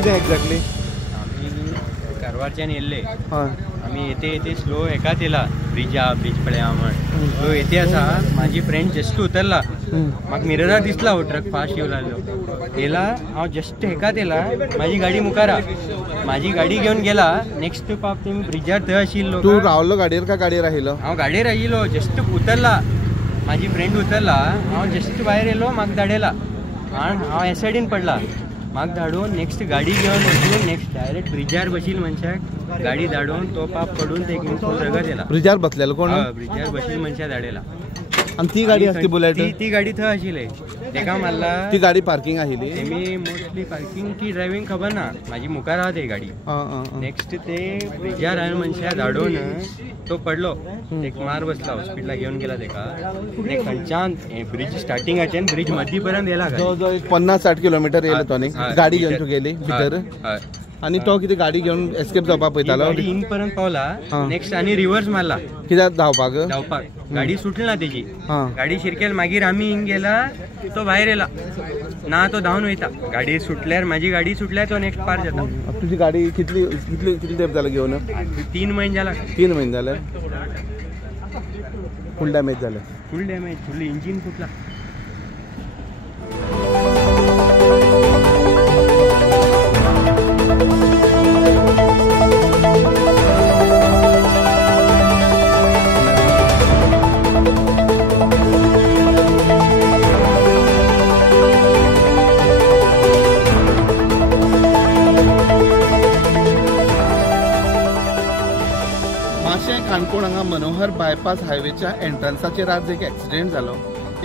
कितें एक्झॅक्टली? आम्ही कारवारच्यान येल्ले. हय. आम्ही येते स्लो एकाच येला ब्रिज पळया म्हण स्लो येते असा माझी फ्रेंड जस्ट उतरला म्हाका मिररार दिसला हो ट्रक फास्ट येऊ लागलो येला हांव जस्ट एकाच येला माझी गाडी मुखारा माझी गाडी घेऊन गेला नेक्स्ट पाप तुम्ही ब्रिजार थंय आशिल्लो. तू रावलो गाडयेर काय गाडयेर आशिल्लो? हांव गाडयेर आशिल्लो जस्ट उतरला माझी फ्रेंड उतरला हांव जस्ट भायर येलो म्हाका धाडयला आणि हांव हे सायडीन पडला म्हाका धाडून नेक्स्ट गाडी घेवन वचून नेक्स्ट डायरेक्ट ब्रिजार बशील मनशाक गाडी धाडून तो पाप पडून ते घेऊन रगत येला. ब्रिजार बसलेलो कोण? ब्रिजार बशील मनशा धाडयला. आणि ती गाडी असती बुलेट? ती गाडी थंय आशिल्ली तेका मारला. ती गाडी पार्किंग आशिल्ली? तेमी मोस्टली पार्किंग की ड्रायव्हिंग खबर ना माझी मुखार आहा ती गाडी. नेक्स्ट ते ब्रिजार हांवें मनशा धाडून तो पडलो एक मार बसला हॉस्पिटलाक घेऊन गेला तेका. खंयच्यान ब्रिज स्टार्टिंगाच्यान ब्रिज मदीं पर्यंत येला. जवळ 50-60 किलोमीटर येयलो तो न्ही गाडी घेऊन तू गेली भितर. आणि तो कितें गाडी घेऊन एस्केप जावपाक पळयतालो? इन पर्यंत पावला नेक्स्ट आणि रिवर्स मारला. कित्याक धांवपाक? गाडी सुटली ना तेजी गाडी शिरकेल मागीर आम्ही हिंग गेला तो भायर येला ना तो धांवन वयता गाडी सुटल्यार माझी गाडी सुटल्यार तो नेक्स्ट पार जाता. तुझी गाडी कितली तेंप जालो घेवन? 3 महिने जाला. 3 महिने जाले. फुल डॅमेज जाले? फुल डॅमेज फुल इंजिन फुटला. काणकोण हांगा मनोहर बायपास हायवेच्या एंट्रन्साचेर आज एक एक्सिडेंट जालो.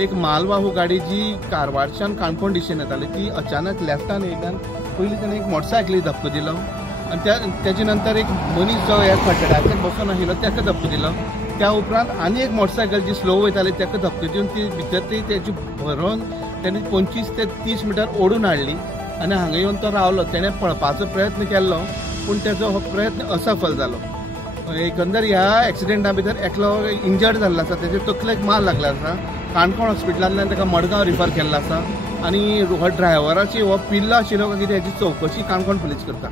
एक मालवाहू गाडी जी कारवारच्यान काणकोण दिशेन येताली ती अचानक लेफ्टान येयल्यान पयलीं ताणें एक मोटरसायकलीक धक्को दिलो आनी तेजे नंतर एक मनीस जो ह्या कट्ट्याचेर बसून आशिल्लो ताका धक्को दिलो. त्या उपरांत आनी एक मोटरसायकल जी स्लो वयताली ताका धक्को दिवन ती भितर ती तेजी भरोवन ताणें 25 ते 30 मिटर ओडून हाडली आनी हांगा येवन तो रावलो. ताणें पळपाचो प्रयत्न केल्लो पूण ताजो हो प्रयत्न असफल जालो. एकंदर ह्या एक्सिडेंटा भितर एकलो इंजर्ड जाल्लो आसा तेजे तकलेक मार लागला आसा. काणकोण हॉस्पिटलांतल्यान ताका मडगांव रिफर केल्लो आसा आनी हो ड्रायव्हराची हो पिल्लो आशिल्लो काय कितें हेची चवकशी काणकोण पुलीस करता.